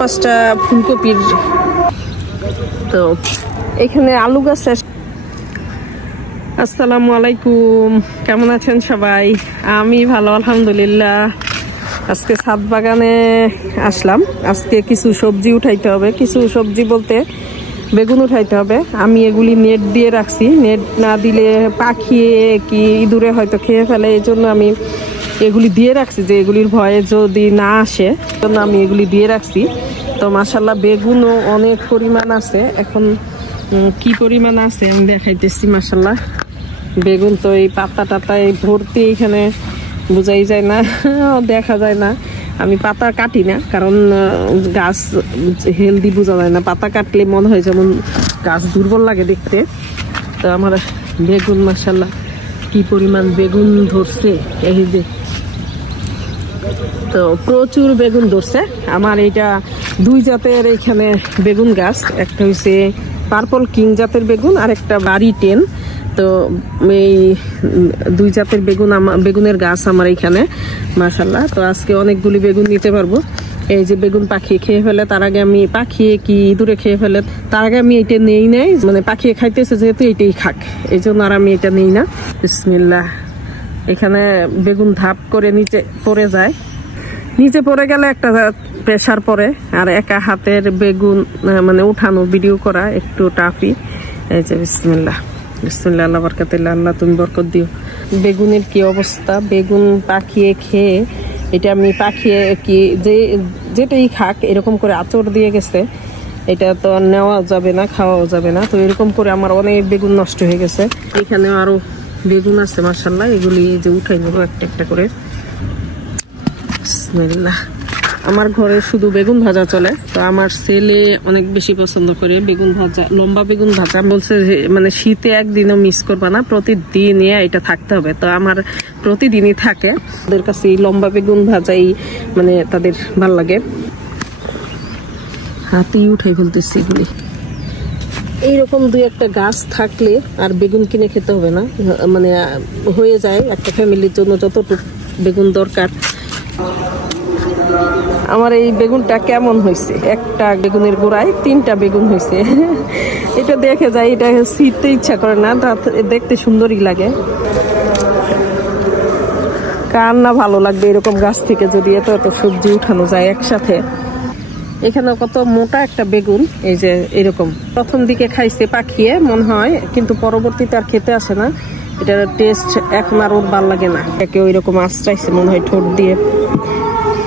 পাঁচটা ফুলকপির তো এখানে আলু গাছ। আসসালামু আলাইকুম, কেমন আছেন সবাই? আমি ভালো আলহামদুলিল্লাহ। আজকে ছাদ বাগানে আসলাম। আজকে কিছু সবজি উঠাইতে হবে, কিছু সবজি বলতে বেগুন উঠাইতে হবে। আমি এগুলি নেট দিয়ে রাখছি, নেট না দিলে পাখিয়ে কি ইঁদুরে হয়তো খেয়ে ফেলে, এই জন্য আমি এগুলি দিয়ে রাখছি যে এগুলির ভয়ে যদি না আসে, জন্য আমি এগুলি দিয়ে রাখছি। তো মাশাআল্লাহ বেগুনও অনেক পরিমাণ আছে। এখন কি পরিমাণ আছে আমি দেখাইতেছি। মাশাআল্লাহ বেগুন তো এই পাতা টাতায় ভর্তি, এখানে বোঝাই যায় না, দেখা যায় না। আমি পাতা কাটি না, কারণ গাছ হেলদি বোঝা যায় না। পাতা কাটলে মনে হয় যেমন গাছ দুর্বল লাগে দেখতে। তো আমার বেগুন মাশাআল্লাহ কি পরিমাণ বেগুন ধরছে, এই যে তো প্রচুর বেগুন ধরছে। আমার এইটা দুই জাতের এখানে বেগুন গাছ, একটা হচ্ছে পার্পল কিং জাতের বেগুন আর একটা বাড়ি 10। তো এই দুই জাতের বেগুনের গাছ আমার এখানে মাশাআল্লাহ। তো আজকে অনেকগুলি বেগুন নিতে পারবো। এই যে বেগুন পাখি খেয়ে ফেলে, তার আগে আমি পাখিয়ে কি ইঁদুরে খেয়ে ফেলে, তার আগে আমি এটা নেই নাই, মানে পাখিয়ে খাইতেছে যেহেতু এইটাই খাক, এই জন্য আর আমি এটা নেই না। বিসমিল্লাহ। এখানে বেগুন ধাপ করে নিচে পড়ে যায়, নিচে পড়ে গেলে একটা প্রেসার পড়ে, আর একা হাতের বেগুন মানে উঠানো ভিডিও করা একটু টাফি। এই যে বিসমিল্লাহ বিসমিল্লাহ, আল্লাহ বরকতুল্লাহ, আল্লাহ তুমি বরকত দিও। বেগুনের কি অবস্থা, বেগুন পাখিয়ে খেয়ে, এটা আমি পাখিয়ে কি যেটাই খাক এরকম করে আঁচড় দিয়ে গেছে, এটা তো নেওয়া যাবে না, খাওয়াও যাবে না। তো এরকম করে আমার অনেক বেগুন নষ্ট হয়ে গেছে। এখানে আরো বেগুন আছে মাশাআল্লাহ, এগুলি যে উঠাই নেবো একটা একটা করে। বিসমিল্লাহ। আমার ঘরে শুধু বেগুন ভাজা চলে, তো আমার ছেলে অনেক বেশি পছন্দ করে বেগুন ভাজা, লম্বা বেগুন ভাজা। বলছে যে মানে শীতে একদিনও মিস করবা না, প্রতিদিন এটা থাকতে হবে। তো আমার প্রতিদিনই থাকে, ওদের কাছে এই লম্বা বেগুন ভাজাই মানে তাদের ভাল লাগে। হাতেই উঠাই ফেলতেছি এগুলি। এইরকম দুই একটা গাছ থাকলে আর বেগুন কিনে খেতে হবে না, মানে হয়ে যায় একটা ফ্যামিলির জন্য যতটুকু বেগুন দরকার। আমার এই বেগুনটা কেমন হয়েছে, একটা বেগুনের গোড়ায় 3টা বেগুন হয়েছে। এটা দেখে যায়, এটা ছিঁড়তে ইচ্ছা করে না, দেখতে সুন্দরই লাগে। কার না ভালো লাগবে এরকম গাছ থেকে যদি এত এত সবজি উঠানো যায় একসাথে। এখানে কত মোটা একটা বেগুন, এই যে এরকম প্রথম দিকে খাইছে পাখিয়ে মনে হয়, কিন্তু পরবর্তীতে আর খেতে আসে না। এটার টেস্ট এখন আর ওর ভাল লাগে না, একে ওই রকম আশ্রাইছে মনে হয় ঠোঁট দিয়ে,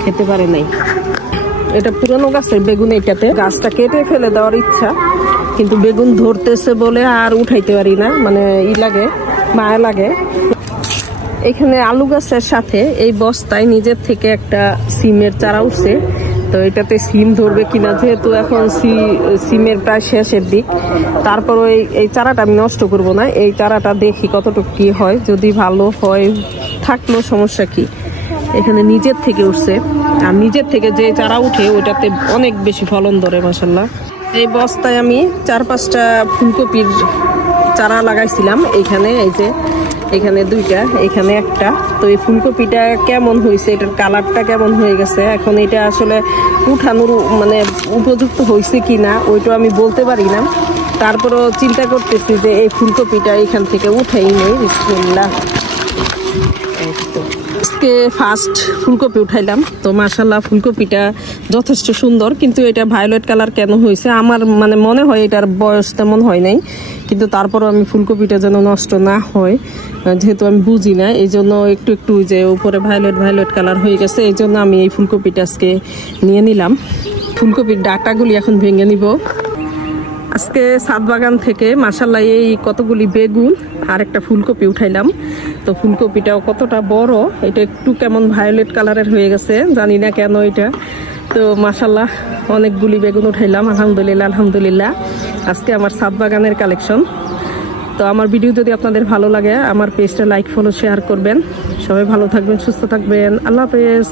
খেতে পারে নাই। এটা পুরানো গাছের বেগুন, এটাতে গাছটা কেটে ফেলে দেওয়ার ইচ্ছা, কিন্তু বেগুন ধরতেছে বলে আর উঠাইতে পারি না, মানে লাগে, মায়া লাগে। এখানে আলু গাছের সাথে এই বস্তায় নিজের থেকে একটা সিমের চারা উঠছে। তো এটাতে সিম ধরবে কিনা, যেহেতু এখন সিমের প্রায় শেষের দিক, তারপর এই চারাটা আমি নষ্ট করব না। এই চারাটা দেখি কতটুকু কি হয়, যদি ভালো হয় থাকলো সমস্যা কি। এখানে নিজের থেকে উঠছে, আর নিজের থেকে যে চারা উঠে ওইটাতে অনেক বেশি ফলন ধরে মাশাআল্লাহ। এই বস্তায় আমি 4-5টা ফুলকপির চারা লাগাইছিলাম। এইখানে এই যে এখানে 2টা, এখানে একটা। তো এই ফুলকপিটা কেমন হয়েছে, এটার কালারটা কেমন হয়ে গেছে, এখন এটা আসলে উঠানোর মানে উপযুক্ত হয়েছে কিনা ওইটা আমি বলতে পারি না। তারপরও চিন্তা করতেছি যে এই ফুলকপিটা এখান থেকে উঠাই নেই। বিসমিল্লাহ। আজকে ফার্স্ট ফুলকপি উঠাইলাম। তো মাশাআল্লাহ ফুলকপিটা যথেষ্ট সুন্দর, কিন্তু এটা ভায়োলেট কালার কেন হয়েছে আমার মানে মনে হয় এটার বয়স তেমন হয় নাই, কিন্তু তারপরও আমি ফুলকপিটা যেন নষ্ট না হয়, যেহেতু আমি বুঝি না, এই জন্য একটু একটু যে উপরে ভায়োলেট কালার হয়ে গেছে, এই জন্য আমি এই ফুলকপিটা আজকে নিয়ে নিলাম। ফুলকপির ডাঁটাগুলি এখন ভেঙে নিব। আজকে ছাদ বাগান থেকে মাশাআল্লাহ এই কতগুলি বেগুন আর একটা ফুলকপি উঠাইলাম। তো ফুলকপিটাও কতটা বড়, এটা একটু কেমন ভায়োলেট কালারের হয়ে গেছে, জানি না কেন এটা। তো মাশাআল্লাহ অনেকগুলি বেগুন উঠাইলাম, আলহামদুলিল্লাহ আলহামদুলিল্লাহ। আজকে আমার ছাদ বাগানের কালেকশন। তো আমার ভিডিও যদি আপনাদের ভালো লাগে আমার পেজটা লাইক ফলো শেয়ার করবেন। সবাই ভালো থাকবেন, সুস্থ থাকবেন, আল্লাহ হাফেজ।